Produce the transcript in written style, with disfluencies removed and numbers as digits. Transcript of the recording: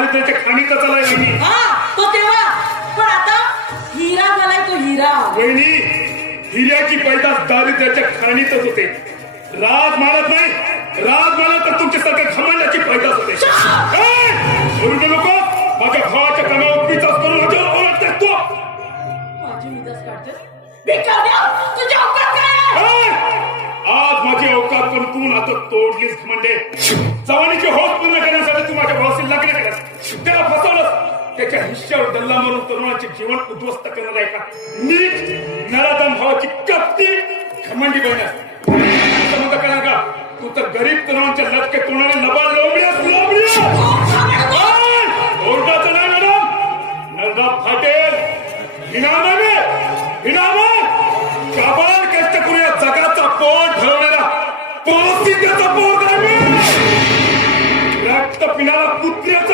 दारिद्र्याच्या खाणीत चालाय वहिनी. तो तेव्हा, पण आता हिरा झालाय तो हिरा. वहिनी, हिऱ्याची पैदास दारिद्र्याच्या खाणीतच होते. राज मानत नाही, राज मानत तर तुमच्यासारख्या घमंडाची पैदास होते. बोलू नको. माझ्या भावाच्या कानावर पिचाच करून माझ्यावर ओरडतेस तू. माझी मिजाज काढतेस? भिकाऱ्या, तुझी औकात काय? आज माझी अवकात पण तू आता तोडलीस घमंडे. जवानीची हौस पूर्ण करण्यासाठी तू माझ्या भावाशी लग्न केलंस, त्याला फसवलंस. त्याच्या हिश्श्यावर डल्ला मारून तरुणाचे जीवन उद्ध्वस्त करणार आहे का? नीट नराधम भावाची कपटी घमंडी बनणार कळणार का? तू तर गरीब तरुणांच्या लटके तोंडाने लबाड लोंबल्यास. ओरडाचं नाही मॅडम, नरदा फाटेल. विनामाने काबाड कष्ट करून या जगाचा पोट भरवलेला पोसिद्धाचा पोट आहे. रक्त पिणारा पुत्र्याचा